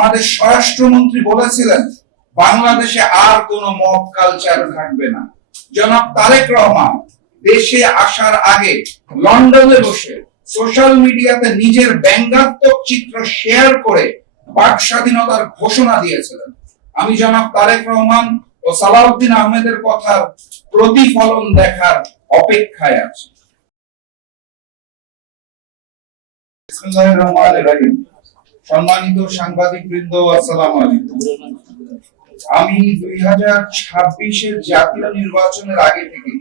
আমাদের স্বরাষ্ট্রমন্ত্রী বলেছিলেন বাংলাদেশে আর কোনো মব কালচার থাকবে না। জনাব তারেক রহমান দেশে আসার আগে লন্ডনে বসে সোশ্যাল মিডিয়াতে নিজের ব্যঙ্গাত্মক চিত্র শেয়ার করে বাক স্বাধীনতার ঘোষণা দিয়েছিলেন। আমি জনাব তারেক রহমান ও সালাউদ্দিন আহমেদের কথার প্রতিফলন দেখার অপেক্ষায় আছি। বিসমিল্লাহির রহমানির রহিম। সম্মানিত সাংবাদিক বৃন্দ, আসসালামু আলাইকুম। আমি 2026-এর জাতীয় নির্বাচনের আগে থেকে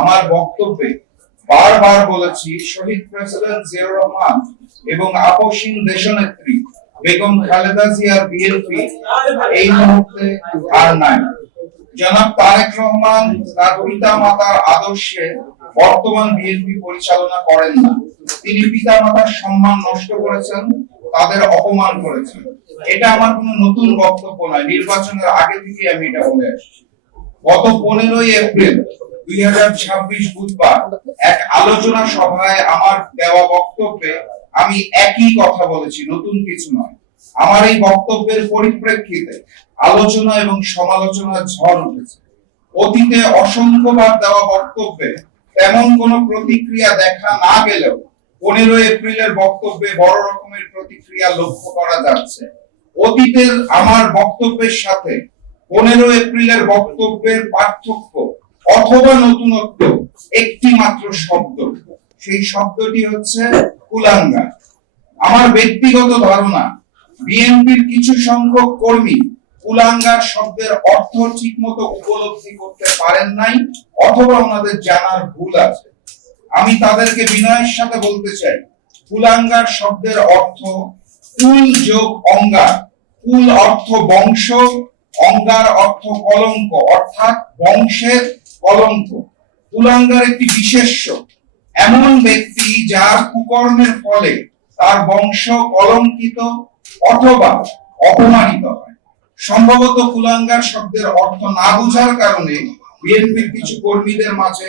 আমার বক্তব্যে বারবার বলেছি, শহীদ প্রেসিডেন্ট জিয়াউর রহমান এবং আপসহীন দেশনেত্রী বেগম খালেদা জিয়ার বিএনপি এই মুহূর্তে আর নাই। জনাব তারেক রহমান তার পিতা মাতার আদর্শে বর্তমান বিএনপি পরিচালনা করেন না। তিনি পিতা মাতার সম্মান নষ্ট করেছেন, তাদের অপমান করেছেন। এটা আমার কোনো নতুন বক্তব্য নয়, নির্বাচনের আগে থেকে আমি এটা বলে আসছি। গত 15 এপ্রিল 2026 বুধবার এক আলোচনা সভায় আমার দেওয়া বক্তব্যে আমি একই কথা বলেছি, নতুন কিছু নয়। আমার এই বক্তব্যের পরিপ্রেক্ষিতে আলোচনা এবং সমালোচনার ঝড় উঠেছে। অতীতে অসংখ্যবার দেওয়া বক্তব্যে তেমন কোনো প্রতিক্রিয়া দেখা না গেলেও 15 এপ্রিলের বক্তব্যে বড় রকমের প্রতিক্রিয়া লক্ষ্য করা যাচ্ছে। অতীতের আমার বক্তব্যের সাথে 15 এপ্রিলের বক্তব্যের পার্থক্য অথবা নতুনত্ব একটি মাত্র শব্দ, সেই শব্দটি হচ্ছে কুলাঙ্গার। আমার ব্যক্তিগত ধারণা, বিএনপির কিছু সংখ্যক কর্মী কুলাঙ্গার শব্দের অর্থ ঠিকমতো উপলব্ধি করতে পারেন নাই অথবা ওনাদের জানার ভুল আছে। আমি তাদেরকে বিনয়ের সাথে বলতে চাই, কুলাঙ্গার শব্দের অর্থ কুল যোগ অঙ্গার। কুল অর্থ বংশ, অঙ্গার অর্থ কলঙ্ক, অর্থাৎ বংশের কলঙ্ক। কুলাঙ্গার একটি বিশেষ্য, এমন ব্যক্তি যার কুকর্মের ফলে তার বংশ কলঙ্কিত অথবা অপমানিত হয়। সম্ভবত কুলাঙ্গার শব্দের অর্থ না বোঝার কারণে বিএনপির কিছু কর্মীদের মাঝে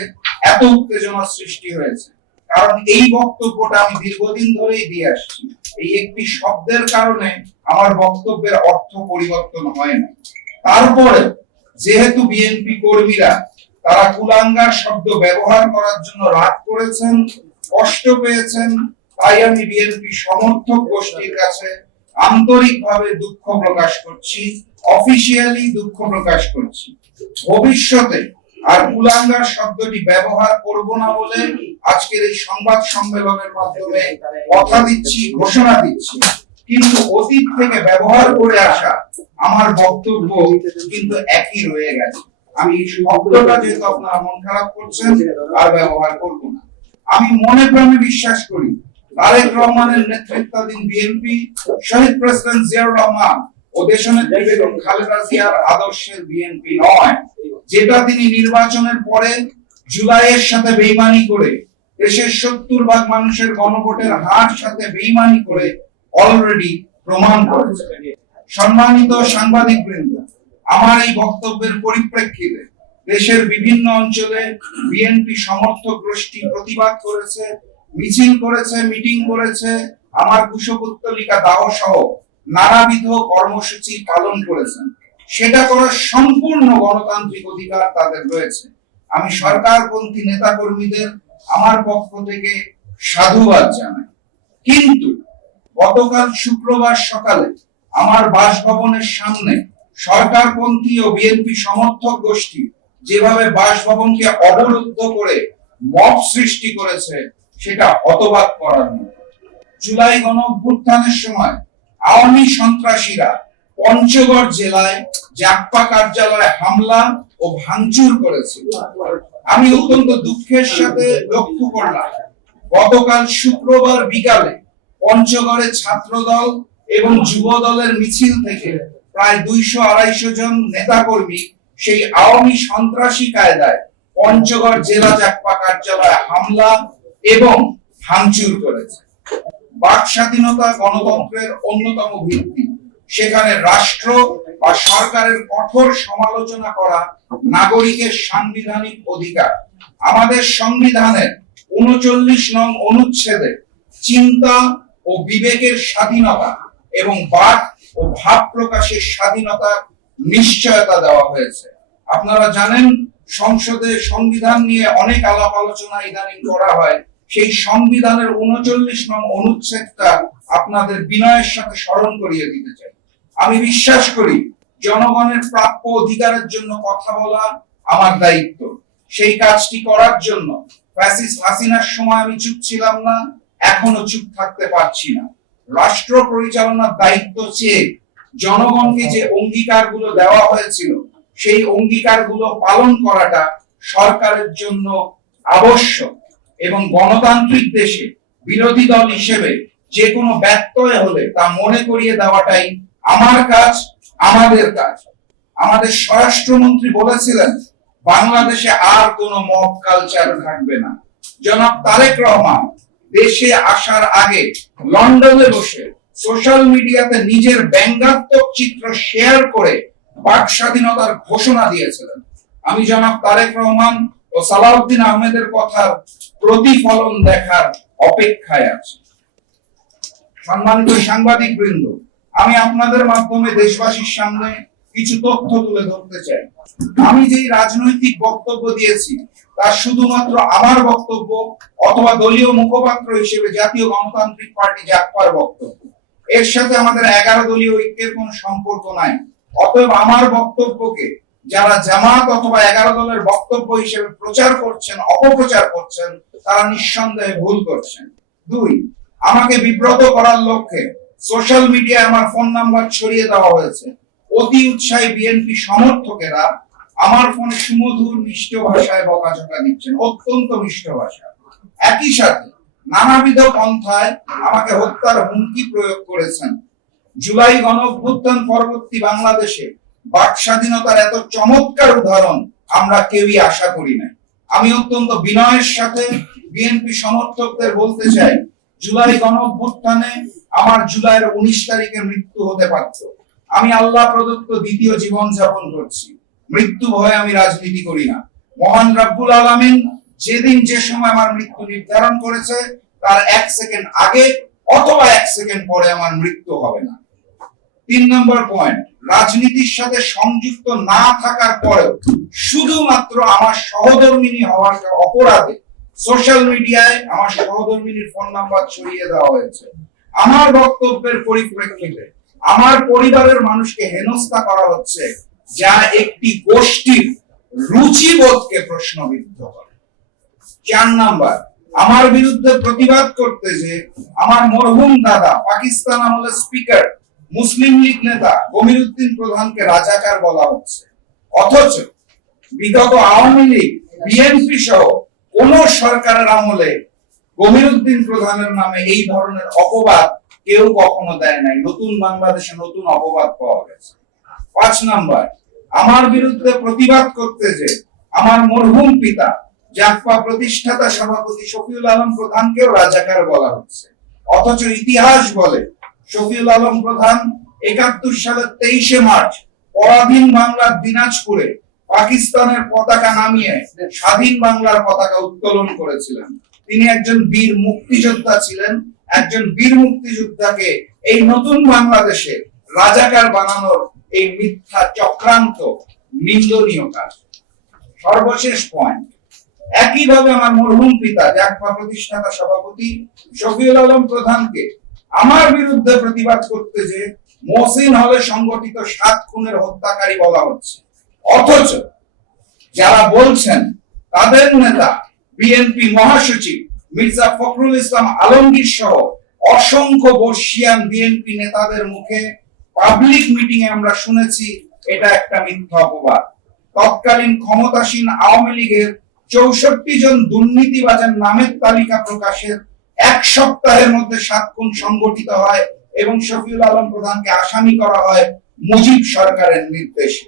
এত উত্তেজনা সৃষ্টি হয়েছে। কারণ এই বক্তব্যটা আমি দীর্ঘদিন ধরেই দিয়ে আসছি, এই একটি শব্দের কারণে আমার বক্তব্যের অর্থ পরিবর্তন হয় না। তারপরে যেহেতু বিএনপি কর্মীরা তারা কুলাঙ্গার শব্দ ব্যবহার করার জন্য রাগ করেছেন, কষ্ট পেয়েছেন, তাই আমি বিএনপি সমর্থক গোষ্ঠীর কাছে আন্তরিকভাবে দুঃখ প্রকাশ করছি, অফিশিয়ালি দুঃখ প্রকাশ করছি। ভবিষ্যতে আর কুলাঙ্গার শব্দটি ব্যবহার করব না বলে আজকের এই সংবাদ সম্মেলনের মাধ্যমে কথা দিচ্ছি, ঘোষণা দিচ্ছি। কিন্তু অতীত থেকে ব্যবহার করে আসা আমার বক্তব্য কিন্তু একই রয়ে গেছে। আমি এই শব্দটা যেহেতু আপনারা মন খারাপ করছেন আর ব্যবহার করব না। আমি মনে প্রাণে বিশ্বাস করি তারেক রহমানের নেতৃত্বাধীন বিএনপি শহীদ প্রেসিডেন্ট জিয়াউর রহমান ও দেশনেত্রী বেগম খালেদা জিয়ার আদর্শের বিএনপি নয়, যেটা তিনি নির্বাচনের পরে জুলাইয়ের সাথে বেইমানি করে, দেশের 70% মানুষের গণভোটের হার সাথে বেইমানি করে অলরেডি প্রমাণ করেছে। সম্মানিত সাংবাদিক বৃন্দ, আমার এই বক্তব্যের পরিপ্রেক্ষিতে দেশের বিভিন্ন অঞ্চলে বিএনপি সমর্থক গোষ্ঠী প্রতিবাদ করেছে, মিছিল করেছে, মিটিং করেছে, আমার কুশপুত্তলিকা দাহ সহ নানাবিধ কর্মসূচি পালন করেছেন। সেটা করার সম্পূর্ণ গণতান্ত্রিক অধিকার তাদের রয়েছে। আমি সরকারপন্থী নেতা কর্মীদের আমার পক্ষ থেকে সাধুবাদ জানাই। কিন্তু গতকাল শুক্রবার সকালে আমার বাসভবনের সামনে সরকারপন্থী ও বিএনপি সমর্থক গোষ্ঠী যেভাবে বাসভবনকে অবরুদ্ধ করে মব সৃষ্টি করেছে, সেটা হতবাক করার মতো। জুলাই গণঅভ্যুত্থানের সময় আওয়ামী সন্ত্রাসীরা পঞ্চগড় জেলায় জাকপা কার্যালয়ে হামলা ও ভাঙচুর করেছিল। আমি অত্যন্ত দুঃখের সাথে লক্ষ্য করলাম গতকাল শুক্রবার বিকালে পঞ্চগড়ে ছাত্রদল এবং যুব দলের মিছিল থেকে প্রায় 200-250 জন নেতাকর্মী সেই আওয়ামী সন্ত্রাসী কায়দায় পঞ্চগড় জেলা জাকপা কার্যালয়ে হামলা এবং ভাঙচুর করেছে। বাক স্বাধীনতা গণতন্ত্রের অন্যতম ভিত্তি, সেখানে রাষ্ট্র বা সরকারের কঠোর সমালোচনা করা নাগরিকের সাংবিধানিক অধিকার। আমাদের সংবিধানের 39 নং অনুচ্ছেদে চিন্তা ও বিবেকের স্বাধীনতা এবং বাক ও ভাব প্রকাশের স্বাধীনতার নিশ্চয়তা দেওয়া হয়েছে। আপনারা জানেন, সংসদে সংবিধান নিয়ে অনেক আলাপ আলোচনা ইদানিং করা হয়। সেই সংবিধানের 39 নং অনুচ্ছেদটা আপনাদের বিনয়ের সাথে স্মরণ করিয়ে দিতে চাই। আমি বিশ্বাস করি জনগণের প্রাপ্য অধিকারের জন্য কথা বলা আমার দায়িত্ব। সেই কাজটি করার জন্য ফ্যাসিস্ট হাসিনার সময় আমি চুপ ছিলাম না, এখনো চুপ থাকতে পারছি না। রাষ্ট্র পরিচালনার দায়িত্ব চেয়ে জনগণকে যে অঙ্গীকারগুলো দেওয়া হয়েছিল, সেই অঙ্গীকারগুলো পালন করাটা সরকারের জন্য আবশ্যক এবং গণতান্ত্রিক দেশে বিরোধী দল হিসেবে যে কোনো ব্যত্যয় হলে তা মনে করিয়ে দেওয়াটাই আমার কাজ, আমাদের কাজ। আমাদের স্বরাষ্ট্রমন্ত্রী বলেছিলেন বাংলাদেশে আর কোনো মব কালচার থাকবে না। জনাব তারেক রহমান দেশে আসার আগে লন্ডনে বসে সোশ্যাল মিডিয়াতে নিজের ব্যঙ্গাত্মক চিত্র শেয়ার করে বাক স্বাধীনতার ঘোষণা দিয়েছিলেন। আমি জনাব তারেক রহমান ও সালাউদ্দিন আহমেদের কথার প্রতিফলন দেখার অপেক্ষায় আছি। সম্মানিত সাংবাদিক বৃন্দ, আমি আপনাদের মাধ্যমে দেশবাসীর সামনে কিছু তথ্য তুলে ধরতে চাই। আমি যেই রাজনৈতিক বক্তব্য দিয়েছি তা শুধুমাত্র আমার বক্তব্য অথবা দলীয় মুখপাত্র হিসেবে জাতীয় গণতান্ত্রিক পার্টি জাগপার বক্তব্য। এর সাথে আমাদের 11 দলীয় ঐক্যের কোনো সম্পর্ক নাই। অতএব আমার বক্তব্যকে যারা জামাত অথবা 11 দলের বক্তব্য হিসেবে প্রচার করছেন, অপপ্রচার করছেন, তারা নিঃসন্দেহে ভুল করছেন। 2, আমাকে বিব্রত করার লক্ষ্যে সোশ্যাল মিডিয়ায় আমার ফোন নাম্বার ছড়িয়ে দেওয়া হয়েছে। অতি উৎসাহী বিএনপি সমর্থকেরা আমার ফোনে সুমধুর মিষ্ট ভাষায় বকাঝকা দিচ্ছেন, অত্যন্ত মিষ্ট ভাষা। একই সাথে নানাবিধ পন্থায় আমাকে হত্যার হুমকি প্রয়োগ করেছেন। জুলাই গণঅভ্যুত্থান পরবর্তী বাংলাদেশে বাক স্বাধীনতার এত চমৎকার উদাহরণ আমরা কেউই আশা করি নাই। আমি অত্যন্ত বিনয়ের সাথে বিএনপি সমর্থকদের বলতে চাই, জুলাই গণঅভ্যুত্থানে আমার জুলাইয়ের 19 তারিখে মৃত্যু হতে পারত। আমি আল্লাহ প্রদত্ত দ্বিতীয় জীবন যাপন করছি। মৃত্যু ভয়ে আমি রাজনীতি করি না। মহান রব্বুল আলামিন যেদিন যে সময় আমার মৃত্যু নির্ধারণ করেছে তার 1 সেকেন্ড আগে অথবা 1 সেকেন্ড পরে আমার মৃত্যু হবে না। 3 নম্বর পয়েন্ট, রাজনীতির সাথে সংযুক্ত না থাকার পরেও শুধুমাত্র আমার সহধর্মিণী হওয়ার অপরাধে সোশ্যাল মিডিয়ায় আমার সহধর্মিণীর ফোন নাম্বার ছড়িয়ে দেওয়া হয়েছে। আমার বক্তব্যের পরিপ্রেক্ষিতে আমার পরিবারের মানুষকে হেনস্থা করা হচ্ছে, যা একটি গোষ্ঠীর রুচিবোধকে প্রশ্নবিদ্ধ করে। 4 নাম্বার, আমার বিরুদ্ধে প্রতিবাদ করতে যে আমার মরহুম দাদা পাকিস্তান আমলের স্পিকার মুসলিম লীগ নেতা গমিরউদ্দিন প্রধানকে রাজাকার বলা হচ্ছে। অথচ বিগত আওয়ামী লীগ, বিএনপি সহ কোন সরকারের আমলে গমিরউদ্দিন প্রধানের নামে এই ধরনের অপবাদ কেউ কখনো দেয় নাই। নতুন বাংলাদেশে নতুন অপবাদ পাওয়া গেছে। 5 নাম্বার, আমার বিরুদ্ধে প্রতিবাদ করতে যে আমার মরহুম পিতা জাগপা প্রতিষ্ঠাতা সভাপতি শফিউল আলম প্রধানকেও রাজাকার বলা হচ্ছে। অথচ ইতিহাস বলে শফিউল আলম প্রধান 71 সালের 23 মার্চ পরাধীন বাংলার দিনাজপুরে পাকিস্তানের পতাকা নামিয়ে স্বাধীন বাংলার পতাকা উত্তোলন করেছিলেন। তিনি একজন বীর মুক্তিযোদ্ধা ছিলেন। একজন বীর মুক্তিযোদ্ধাকে এই নতুন বাংলাদেশে রাজাকার বানানোর এই মিথ্যা চক্রান্ত নিন্দনীয় কাজ। সর্বশেষ পয়েন্ট, একইভাবে আমার মরহুম পিতা জাগপা প্রতিষ্ঠাতা সভাপতি শফিউল আলম প্রধানকে আমার বিরুদ্ধে প্রতিবাদ করতে যে মহসিন হলে সংগঠিত 7 খুনের হত্যাকারী বলা হচ্ছে। অথচ যারা বলছেন তাদের নেতা বিএনপি মহাসচিব মির্জা ফখরুল ইসলাম আলমগীর সহ অসংখ্য বর্ষিয়ান বিএনপি নেতাদের মুখে পাবলিক মিটিং এ আমরা শুনেছি এটা একটা মিথ্যা অপবাদ। তৎকালীন ক্ষমতাসীন আওয়ামী লীগের 64 জন দুর্নীতিবাজের নামের তালিকা প্রকাশের 1 সপ্তাহের মধ্যে 7 খুন সংগঠিত হয় এবং শফিউল আলম প্রধানকে আসামি করা হয় মুজিব সরকারের নির্দেশে।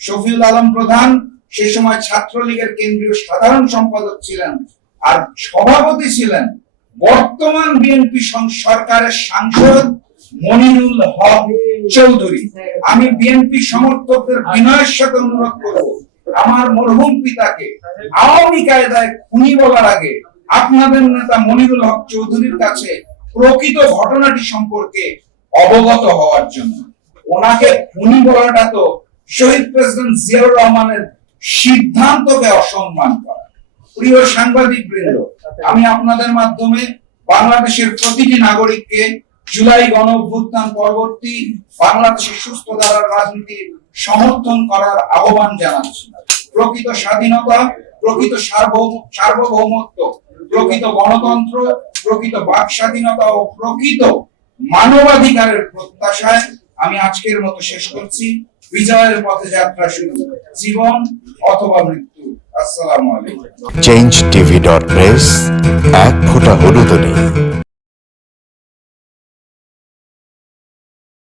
শফিউল আলম প্রধান সে সময় ছাত্রলীগের কেন্দ্রীয় সাধারণ সম্পাদক ছিলেন আর সভাপতি ছিলেন বর্তমান বিএনপি সরকারের সাংসদ মনিরুল হক চৌধুরী। আমি বিএনপি সমর্থকদের বিনয়ের সাথে অনুরোধ করব, আমার মরহুম পিতাকে আওয়ামী কায়দায় খুনি বলার আগে আপনাদের নেতা মনিরুল হক চৌধুরীর কাছে প্রকৃত ঘটনাটি সম্পর্কে অবগত হওয়ার জন্য। ওনাকে খুনি বলাটা তো শহীদ প্রেসিডেন্ট জিয়াউর রহমানের সিদ্ধান্তকে অসম্মান করা। প্রিয় সাংবাদিক বৃন্দ, আমি আপনাদের মাধ্যমে বাংলাদেশের প্রতিটি নাগরিককে জুলাই গণ অভ্যুত্থান পরবর্তী বাংলাদেশের সুস্থ ধারার রাজনীতি সমর্থন করার আহ্বান জানাচ্ছি। প্রকৃত স্বাধীনতা, প্রকৃত সার্বভৌমত্ব, প্রকৃত গণতন্ত্র, প্রকৃত বাক স্বাধীনতা ও প্রকৃত মানবাধিকারের প্রত্যাশায় আমি আজকের মতো শেষ করছি। বিজয়ের পথে যাত্রা শুরু, জীবন অথবা মৃত্যু। আসসালামু আলাইকুম। changeTV.press, এক ফোঁটা হলুদ নেই।